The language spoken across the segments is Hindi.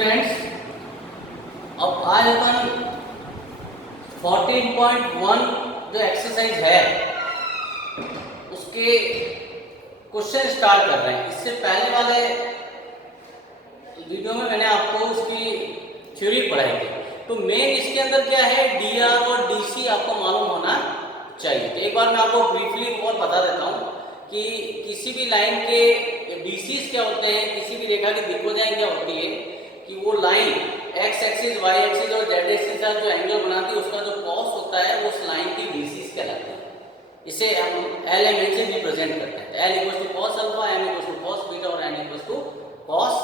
स्टूडेंट्स, अब आज अपन 14.1 जो एक्सरसाइज है उसके क्वेश्चन स्टार्ट कर रहे हैं। इससे पहले वाले वीडियो में मैंने आपको उसकी थ्योरी पढ़ाई थी। तो मेन इसके अंदर क्या है, डीआर और डीसी आपको मालूम होना चाहिए। तो एक बार मैं आपको ब्रीफली और बता देता हूँ कि किसी भी लाइन के डीसीज क्या होते हैं, किसी भी रेखा की दिक्कोजाएं क्या होती है कि वो line X axis, Y axis और जेड एक्सिस का जो एंगल बनाती है उसका जो कॉस होता है उस लाइन की डीसीज कहलाती है। इसे हम एल एम एन से रिप्रेजेंट करते हैं। L equals to cos alpha, M equals to cos beta और N equals to cos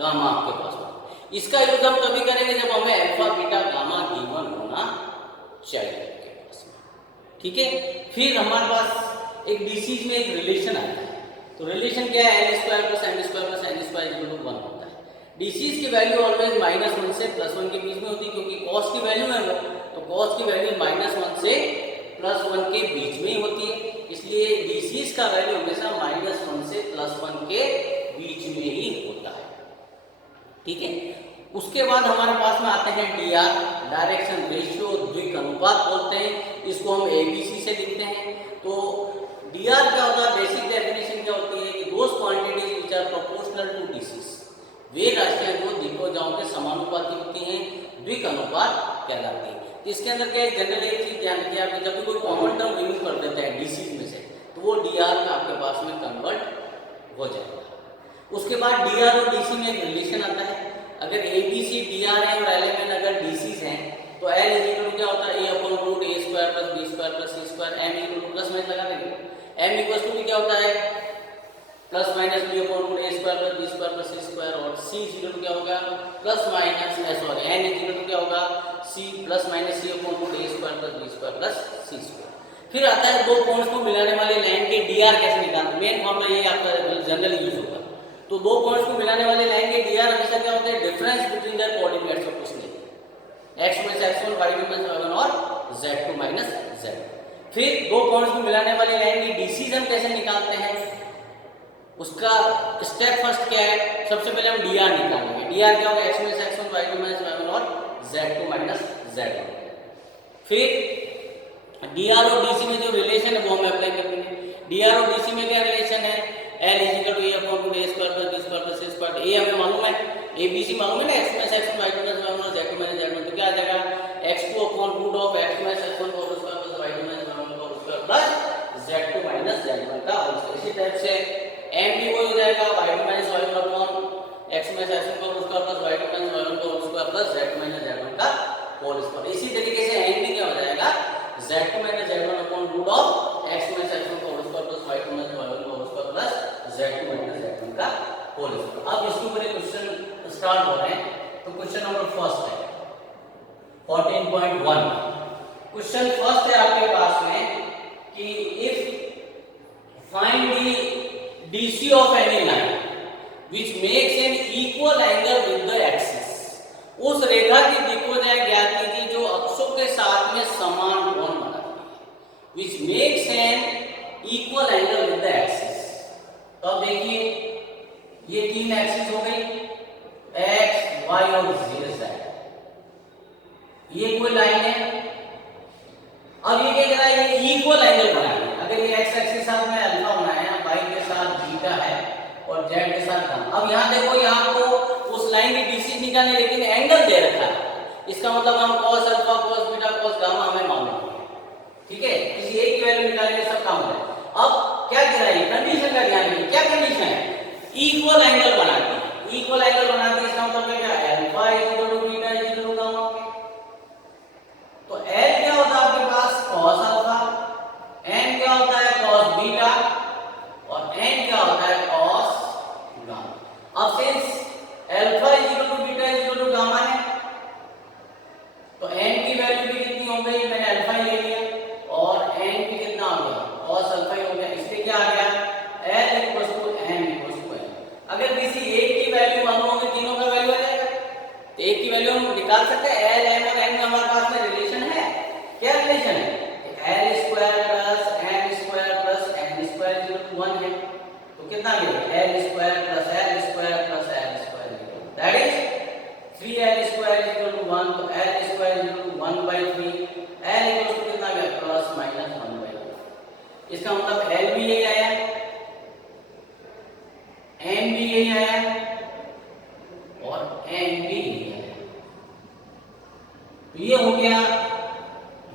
gamma आपके पास में। इसका यूज हम कभी करेंगे जब हमें अल्फा बीटा गामा गिवन होना चाहिए आपके पास में। ठीक है, फिर हमारे पास एक डीसीज में एक रिलेशन आता है। तो रिलेशन क्या है, N square plus M square plus N square equal to 1 होता है। डीसीज की वैल्यू ऑलवेज -1 से +1 के बीच में होती है, क्योंकि कॉस की वैल्यू है वो, तो कॉस की वैल्यू -1 से +1 के बीच में ही होती है। इसलिए डीसीज का वैल्यू हमेशा -1 से +1 के बीच में ही होता है। ठीक है, उसके बाद हमारे पास में आते हैं डीआर, डायरेक्शन रेशियो द्विक अनुपात बोलते हैं। इसको हम एबीसी से लिखते हैं। तो डीआर क्या होता है, बेसिक डेफिनेशन क्या होती है कि those quantities which are proportional to DCs, वे राशियां जो दिक्कोजाओं के समानुपाती होती हैं, द्विक अनुपात कहलाती है। तो इसके अंदर क्या है, जनरल एक चीज ध्यान रखिए, आप जब भी कोई कॉमन टर्म रिमूव कर देते हैं डीसीज में से तो वो डीआर में आपके पास में कन्वर्ट हो जाएगा। उसके बाद डीआर और डीसी में एक रिलेशन आता है। अगर एबीसी डीआर है और एलएमएन अगर डीसीज हैं तो एल इज इक्वल टू क्या होता है, A upon root A square plus B square plus C square, M equal to plus minus लगा देंगे। एम इक्वल टू क्या होता है, plus minus B upon root A square plus B square plus C square, और सी इज इक्वल टू क्या होगा, plus minus sorry N is equal to क्या होगा, C plus minus C upon root A square plus B square plus C square. फिर आता है दो पॉइंट्स को मिलाने वाली लाइन के डीआर कैसे निकालना। मेन फॉर्मूला ये आपका जनरल यूज होगा। तो दो पॉइंट्स को मिलाने वाले लाइन के डीआर हमेशा क्या होते हैं, difference between their coordinates of कुछ नहीं, x minus x1 y2 minus y1 और z2 माइनस z। फिर दो पॉइंट्स को मिलाने वाली लाइन की डीसीज हम कैसे निकालते हैं, उसका स्टेप फर्स्ट क्या है, सबसे पहले हम डीआर निकालेंगे। डीआर क्या होगा, x minus x1 y2 minus y1 और z2 माइनस z1। फिर डीआर और डीसी में जो रिलेशन है वो हम अप्लाई करेंगे। डीआर और डीसी में क्या रिलेशन है, L is equal to A upon root A square plus B square plus C square. A हमें मालूम है, एबीसी मालूम है ना, x minus x1 y2 minus y1 और z2 माइनस z1। तो क्या आ जाएगा, x2 upon root of x minus x1 whole square plus y2 minus y1 whole square plus z2 minus z1 का होल स्क्वायर। इसी टाइप से m भी वो हो जाएगा y2 minus y1 upon x minus x1 का whole square plus y2 minus y1 का whole square plus z2 minus z1 का होल स्क्वायर। इसी तरीके से n भी क्या हो जाएगा, z2 minus z1 upon root of x minus x1 का whole square plus y2 minus y1 का whole square plus z2 minus z1 का होल स्क्वायर। अब इसके ऊपर एक क्वेश्चन स्टार्ट हो रहे हैं। तो क्वेश्चन नंबर फर्स्ट है 14.1। क्वेश्चन फर्स्ट है आपके पास में कि if find the DC of any line which makes an equal angle with the axis. उस रेखा की दिक्कोजाएं ज्ञात कीजिए जो अक्षों के साथ में समान कोण बनाती है, which makes an equal angle with the axis. तो अब देखिए ये तीन एक्सिस हो गई, x, y और z। ये कोई लाइन है। अब ये क्या कह रहा है, ये इक्वल एंगल बनाना। अगर ये x एक्सिस के साथ में अल्फा बनाया, y के साथ बीटा है और z के साथ गामा। अब यहाँ देखो, यहाँ को उस लाइन की डीसी निकालने, लेकिन एंगल दे रखा है। इसका मतलब हम cos alpha, cos beta, cos gamma हमें मालूम है। ठीक है, किसी एक की वैल्यू निकालेंगे सब काम हो जाए। अब क्या कह रहा है, कंडीशन का ध्यान रखिए। क्या कंडीशन है, इक्वल एंगल बनाती है। इक्वल एंगल बनाती है, इसका मतलब क्या है, alpha is equal to beta is equal to gamma. तो L क्या होता है आपके पास, cos अल्फा, N क्या होता है, cos बीटा और N क्या होता है, cos गामा। अब since alpha is equal to beta is equal to gamma है तो N की वैल्यू भी कितनी हो गई, मैंने अल्फा ही ले लिया, और N भी कितना हो गया, cos अल्फा ही हो गया। इसलिए क्या आ गया, L equals to M equals to N। अगर किसी एक की वैल्यू मालूम होगी, तीनों का वैल्यू आ जाएगा। तो एक की वैल्यू हम निकाल सकते हैं। L, M और N में हमारे पास में रिलेशन है। क्या रिलेशन है, L square plus M square plus N square equal to 1 है। तो कितना मिलेगा, L square plus L square plus L square that is 3l square equal to 1, तो l square equal to 1/3, l equal to कितना गया प्लस माइनस 1/3। इसका मतलब l भी यही आया, n भी यही आया और n भी यही आया। तो ये हो गया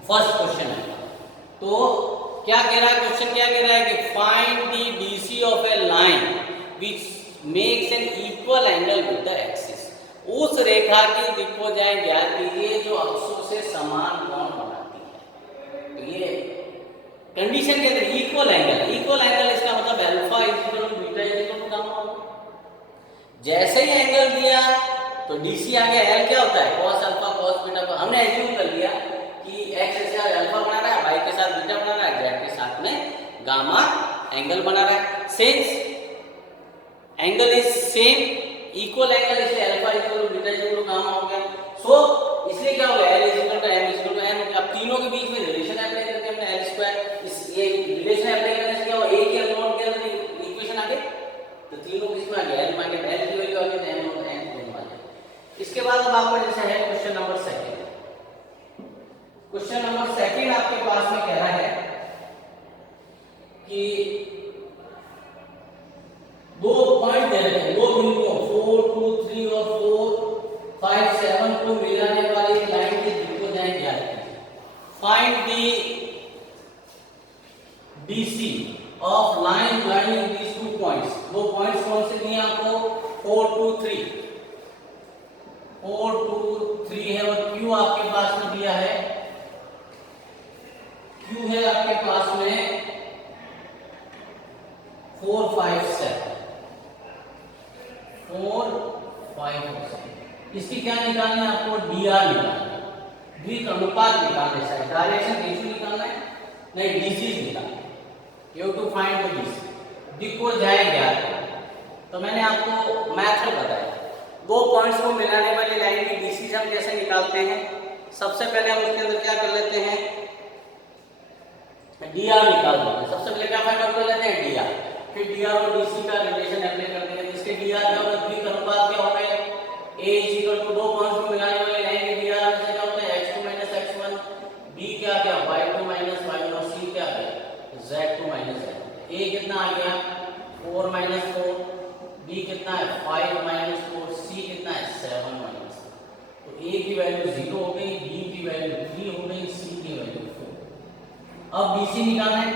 फर्स्ट क्वेश्चन है। तो क्या कह रहा है क्वेश्चन, क्या कह रहा है कि find the DC of A line which makes an equal angle with the axis. उस रेखा की दिक्भुजाएं ज्ञात कीजिए जो अक्षों से समान कोण बनाती है। तो ये कंडीशन के अंदर इक्वल एंगल, इक्वल एंगल इसका मतलब alpha equal to beta equal to gamma. जैसे ही एंगल दिया तो डीसी आ गया, एल क्या होता है cos अल्फा cos बीटा। को हमने एज्यूम कर लिया कि x के साथ अल्फा बना रहा है, y के साथ बीटा बना रहा है, z के साथ में गामा एंगल बना रहा है। Since angle is same, equal angle, इसलिए alpha equal to beta equal to gamma हो गया। सो इसलिए क्या हो गया l equal to m equal to n हो गया। अब तीनों के बीच में रिलेशन अप्लाई करके हमने l स्क्वायर, इस ये रिलेशन अप्लाई करने से क्या हुआ, a के अननोन के अंदर इक्वेशन आ गई। तो तीनों किसमें आ गया, l माइनस l की वैल्यू आ गई, m और n दोनों आ गए। इसके बाद अब आपका जैसे है question number second. Question number second आपके पास में कह रहा है कि दो पॉइंट दे रखे हैं, दो बिंदुओं 4, 2, 3 और 4, 5, 7 को मिलाने वाली लाइन की दिक्भुजाएं ज्ञात कीजिए। Find the DC of line joining these two points. दो पॉइंट्स कौन से दिए आपको, 4, 2, 3, 4, 2, 3 है और Q आपके पास में दिया है, Q है आपके पास में 4, 5, 7, 4, 5 और 7। इसकी क्या निकालना है आपको, dr निकालना है, द्विक अनुपात निकालना है, डायरेक्शन रेशियो निकालना है, नहीं डीसी निकालना है। You have to find the DC, दिक्भुजाएं ज्ञात करना। तो मैंने आपको मेथड बताया, दो पॉइंट्स को मिलाने वाली लाइन की डीसी हम कैसे निकालते हैं। सबसे पहले हम उसके अंदर क्या कर लेते हैं, dr निकाल लेते हैं। सबसे पहले क्या फाइंड आउट कर लेते हैं, dr, फिर dr और dc का रिलेशन अप्लाई करते हैं। इसके dr क्या होगा, द्विक अनुपात क्या होगा, a इक्वल टू दो पॉइंट्स को मिलाने वाली लाइन के dr से क्या होता है, x2 - x1, b क्या गया y2 - y1 और c क्या गया z2 - z। a कितना आ गया 4 - 4, b कितना है 5 - 4, c कितना है 7 - 4। तो a की वैल्यू 0 हो गई, b की वैल्यू 3 हो गई, c की वैल्यू 4। अब डीसी निकालना है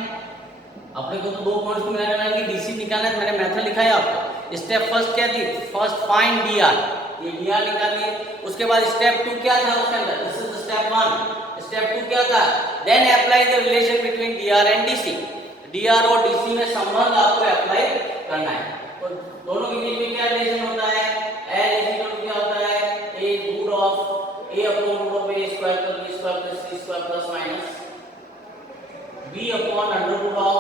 अपने को, तो दो पॉइंट्स को मिलाने वाले की डीसी निकालना है। मैंने मेथड लिखा है आपको। स्टेप फर्स्ट क्या थी, फर्स्ट फाइंड dr, ये dr निकाल लिए। उसके बाद स्टेप 2 क्या था उसके अंदर, दिस इज स्टेप 1। स्टेप 2 क्या था, then apply the relation between dr and dc। dr और dc में संबंध आपको अप्लाई करना है। तो दोनों के बीच में क्या रिलेशन होता है, l इक्वल टू क्या होता है, a root of a upon root of a square plus b square plus c square plus minus b upon under root of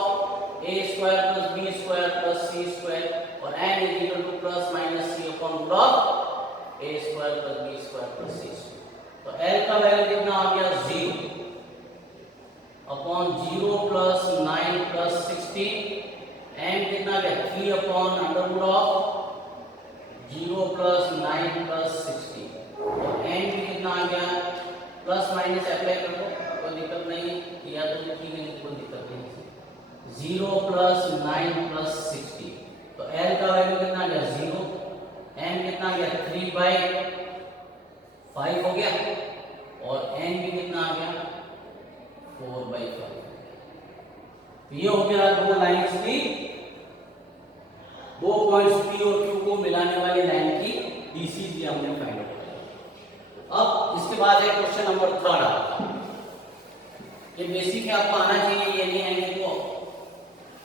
a square plus b square plus c square और n is equal to plus minus c upon root of a square plus b square plus c square. तो l का वैल्यू कितना आ गया 0 अपॉन 0 प्लस 9 प्लस 16, n कितना आ गया 3 upon under root of 0 plus 9 plus 16 और n भी कितना आ गया, प्लस माइनस अप्लाई कर दो, कोई दिक्कत नहीं, या तो लिखी नहीं कोई दिक्कत नहीं। 0 प्लस 9 प्लस 16, तो l का वैल्यू कितना आ गया 0, n कितना आ गया 3/5 हो गया और n भी कितना आ गया 4/5। तो ये हो गया दो लाइंस की, दो पॉइंट्स p और q को मिलाने वाली लाइन की डीसी भी हमने फाइंड आउट किया। अब इसके बाद है क्वेश्चन नंबर 3 आपका। ये बेसिक है, आपको आना चाहिए, ये नहीं आएंगे तो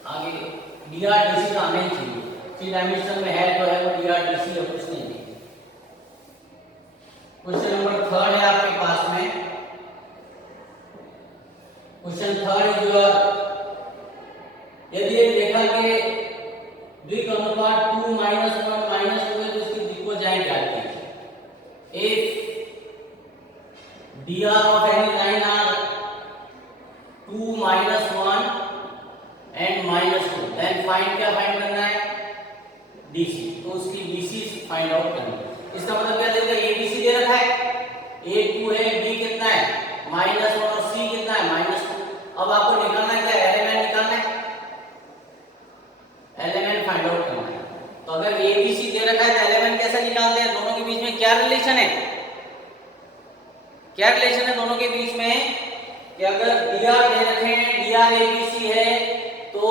आगे dr dc का आना ही चाहिए। 3 डायमेंशन में है तो है वो dr dc है, कुछ नहीं है। क्वेश्चन नंबर 3 है आपके पास में। क्वेश्चन 3 जो यदि एक रेखा के द्विक अनुपात 2 - 1 - 2 है तो इसकी दिक्भुजाएं ज्ञात कीजिए। If dr of any line are 2 - 1 and -2, then find क्या फाइंड करना है, dc। तो उसकी dc फाइंड आउट करनी है। इसका मतलब क्या देगा, abc क्या रिलेशन है, क्या रिलेशन है दोनों के बीच में कि अगर dr दे रखे हैं, dr abc है, तो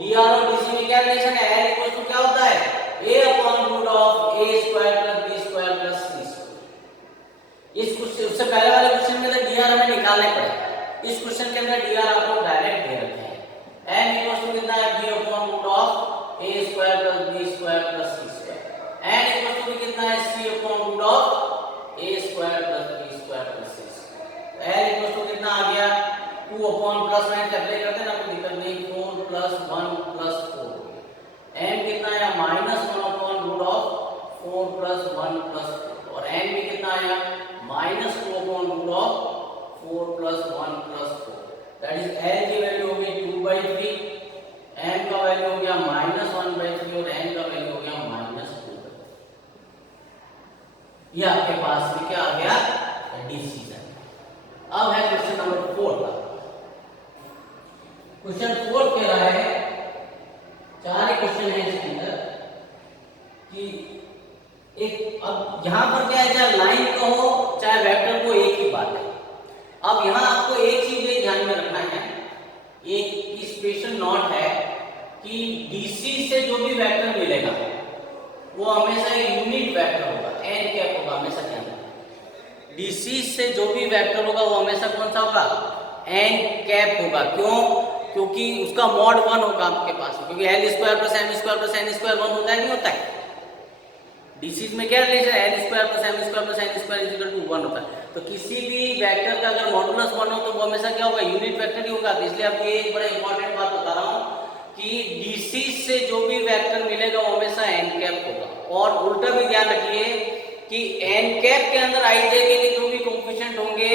dr और dc में क्या रिलेशन है, l इक्वल टू क्या होता है a upon root of a square plus b square plus c square. इस क्वेश्चन उससे पहले वाले क्वेश्चन में तो dr हमें निकालने पड़े, इस क्वेश्चन के अंदर dr आपको डायरेक्ट दे रखे हैं। n इक्वल टू कितना है b upon root of a square plus b square plus c square. n equal to कितना है c upon root of a square plus b square plus c square. l equal to कितना आ गया 2 अपॉन प्लस में अप्लाई करते हैं ना, कोई दिक्कत नहीं, 4 प्लस 1 प्लस 4। n कितना आया -1 upon root of 4 plus 1 plus 4, और n भी कितना आया -2 upon root of 4 plus 1 plus 4। That is l की वैल्यू हो गई 2/3, n का वैल्यू हो गया -1/3 और n का वैल्यू हो गया -2/3। ये आपके पास में क्या आ गया डिसीजन। अब है क्वेश्चन नंबर 4 का। क्वेश्चन 4 कह रहा है, चार ही क्वेश्चन है इसके अंदर कि एक, अब यहां पर क्या है, चाहे लाइन कहो चाहे वेक्टर को, एक ही बात है। अब यहां आपको एक चीज ये ध्यान में रखना है, एक स्पेशल नोट है कि डीसी से जो भी वेक्टर मिलेगा वो हमेशा यूनिट वेक्टर होगा, एन कैप होगा हमेशा ध्यान रखना। डीसी से जो भी वेक्टर होगा वो हमेशा कौन सा होगा, एन कैप होगा। क्यों? क्योंकि उसका मॉड 1 होगा आपके पास, क्योंकि L square plus M square plus N square 1 होता है, नहीं होता है। डीसी में क्या रिलेशन है, L square plus M square plus N square equal to 1 होता है। तो किसी भी वेक्टर का अगर मॉडुलस 1 हो तो वो हमेशा क्या होगा, यूनिट वेक्टर ही होगा। तो इसलिए आपको ये एक बड़ा इंपॉर्टेंट बात बता रहा हूँ कि डीसी से जो भी वेक्टर मिलेगा वो हमेशा एन कैप होगा। और उल्टा भी ध्यान रखिए कि एन कैप के अंदर आई के जो भी कोएफिशिएंट होंगे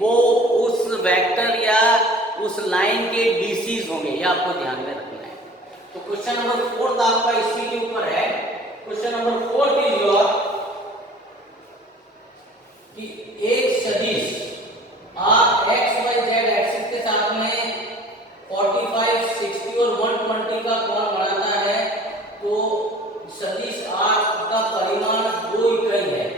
वो उस वेक्टर या उस लाइन के डीसीज होंगे, ये आपको ध्यान में रखना है। तो क्वेश्चन नंबर 4 आपका इसी के ऊपर है। क्वेश्चन नंबर 4 इज योर कि एक सदिश R X Y Z axis के साथ में 45, 60 और 120 का कोण बनाता है, तो सदिश आर का परिमाण 2 इकाई है,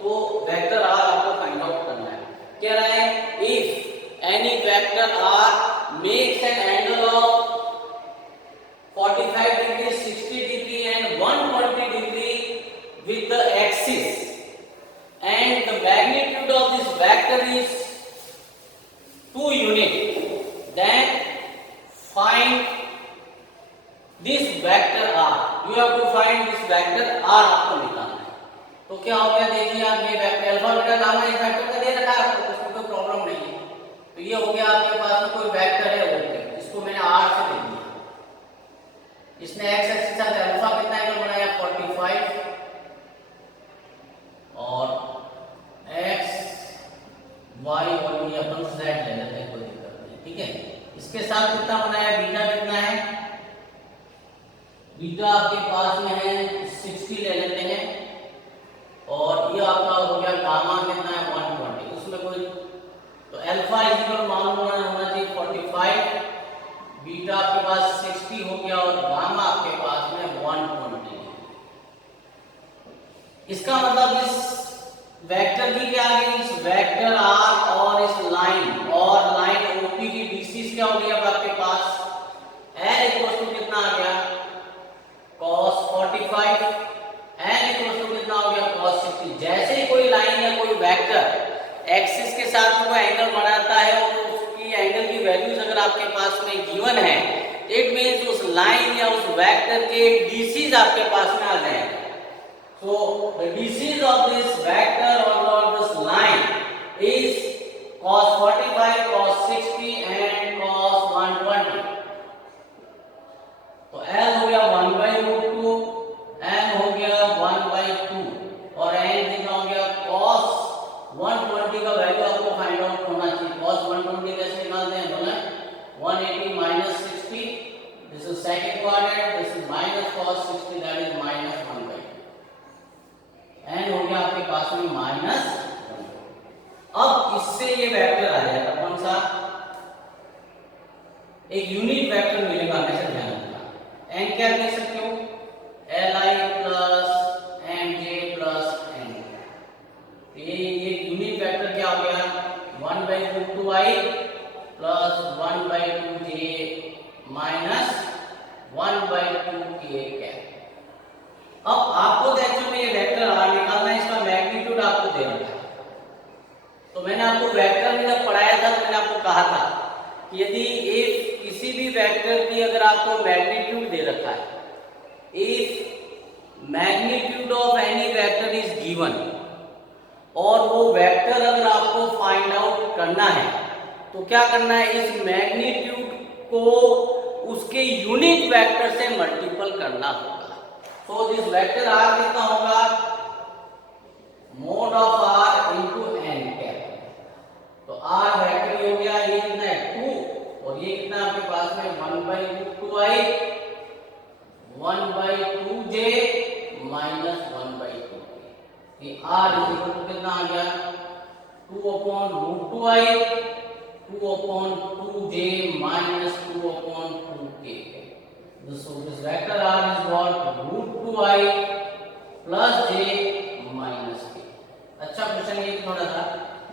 तो वेक्टर आर आपको फाइंड आउट करना है। कह रहा है if any vector R makes an angle of 45 degree, 60 degree and 120 degree with the axis and the magnitude of this vector is 2 unit, then find this vector r. You have to find this vector r आपको निकालना है। तो क्या हो गया, देखिए आप ये वेक्टर अल्फा बीटा गामा इस वेक्टर का दे रखा है आपको, उसमें कोई प्रॉब्लम नहीं है। तो ये हो गया आपके पास में कोई वेक्टर है, ओके, इसको मैंने r से ले लिया। इसने x एक्सिस के साथ अल्फा कितना एंगल बनाया 45 और x y और ये अपन z ले लेते हैं, कोई दिक्कत नहीं, ठीक है। इसके साथ कितना बनाया, बीटा कितना है, बीटा आपके पास में है 60 ले लेते हैं, और ये आपका हो गया गामा कितना है 120, उसमें कोई, तो अल्फा इक्वल मालूम होना चाहिए 45, बीटा आपके पास 60 हो गया और गामा आपके पास में 120। इसका मतलब इस वेक्टर की क्या आ गई, इस वेक्टर आर और इस लाइन और लाइन ओपी की डीसीज क्या हो गया आपके पास, एल इक्वल टू कितना आ गया cos 45, एल इक्वल टू कितना हो गया cos 60। जैसे ही कोई लाइन या कोई वेक्टर एक्सिस के साथ कोई एंगल बनाता है और उसकी एंगल की वैल्यूज अगर आपके पास में गिवन है, इट मींस उस लाइन या उस वेक्टर के डीसीज आपके पास में आ जाएंगे। So the DCs of this vector or this line is cos 45, cos 60 and cos 120. तो L हो गया 1/√2, M हो गया 1/2 और N कितना हो गया cos 120 का वैल्यू आपको फाइंड आउट होना चाहिए। cos 120 कैसे निकालते हैं, बोला 180 minus 60, this is second quadrant, this is minus cos 60, that is minus 1/2। N हो गया आपके पास में माइनस। अब इससे ये वेक्टर आ जाएगा कौन सा, एक यूनिट वेक्टर मिलेगा, हमेशा ध्यान रखना। एन क्या लिख सकते हो, L I plus M J plus N. 2i plus 1/2j minus 1/2k cap. अब आपको एक्चुअली में ये वेक्टर आर निकालना है, इसका मैग्नीट्यूड आपको दे रखा है। तो मैंने आपको वेक्टर में जब पढ़ाया था तो मैंने आपको कहा था कि यदि इफ किसी भी वेक्टर की अगर आपको मैग्नीट्यूड दे रखा है, if magnitude of any vector is given, और वो वेक्टर अगर आपको फाइंड आउट करना है तो क्या करना है, इस मैग्नीट्यूड को उसके यूनिट वेक्टर से मल्टीपल करना होगा। सो दिस वेक्टर आर कितना होगा, mod of R into N cap. तो आर वेक्टर हो गया, ये कितना है 2, और ये कितना आपके पास में 1/2i 1/2j माइनस 1/2k। ये आर इज इक्वल टू कितना आ गया 2/√2i 2/2j minus 2/2k। So this vector r is what √2i plus j minus k। अच्छा क्वेश्चन ये थोड़ा सा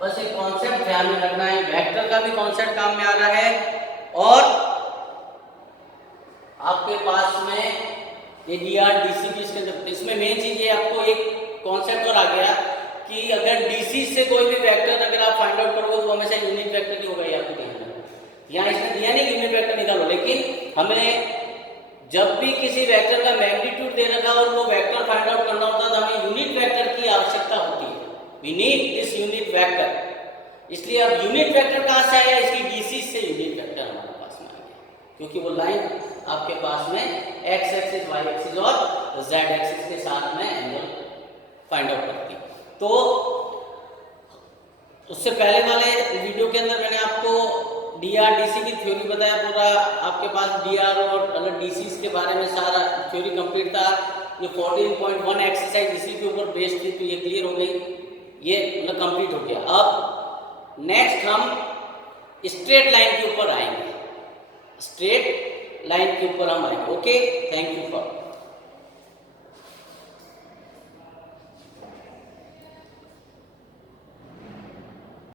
बस एक कॉन्सेप्ट ध्यान में रखना है, वेक्टर का भी कॉन्सेप्ट काम में आ रहा है, और आपके पास में ये dr dc भी इसके अंदर। इसमें मेन चीज ये आपको एक कॉन्सेप्ट और आ गया कि अगर डीसी से कोई भी वेक्टर अगर आप फाइंड आउट करोगे तो हमेशा यूनिट वेक्टर ही होगा। यहाँ इसने दिया नहीं यूनिट वेक्टर निकालो, लेकिन हमें जब भी किसी वेक्टर का मैग्नीट्यूड दे रखा और वो वेक्टर फाइंड आउट करना होता है तो हमें यूनिट वेक्टर की आवश्यकता होती है। We need this unit vector. इसलिए अब यूनिट वेक्टर कहाँ से आया, इसकी डीसी से यूनिट वेक्टर हमारे पास में आ गया, क्योंकि वो लाइन आपके पास में एक्स एक्सिस वाई एक्सिस और जेड एक्सिस के साथ में एंगल फाइंड आउट करती है। तो उससे पहले वाले वीडियो के अंदर मैंने आपको डीआर डीसी की थ्योरी बताया, पूरा आपके पास डीआर और अलग डीसी के बारे में सारा थ्योरी कंप्लीट था। ये 14.1 एक्सरसाइज इसी के ऊपर बेस्ड थी, तो ये क्लियर हो गई, ये मतलब कंप्लीट हो गया। अब नेक्स्ट हम स्ट्रेट लाइन के ऊपर आएंगे, स्ट्रेट लाइन के ऊपर हम आएंगे। Okay, thank you for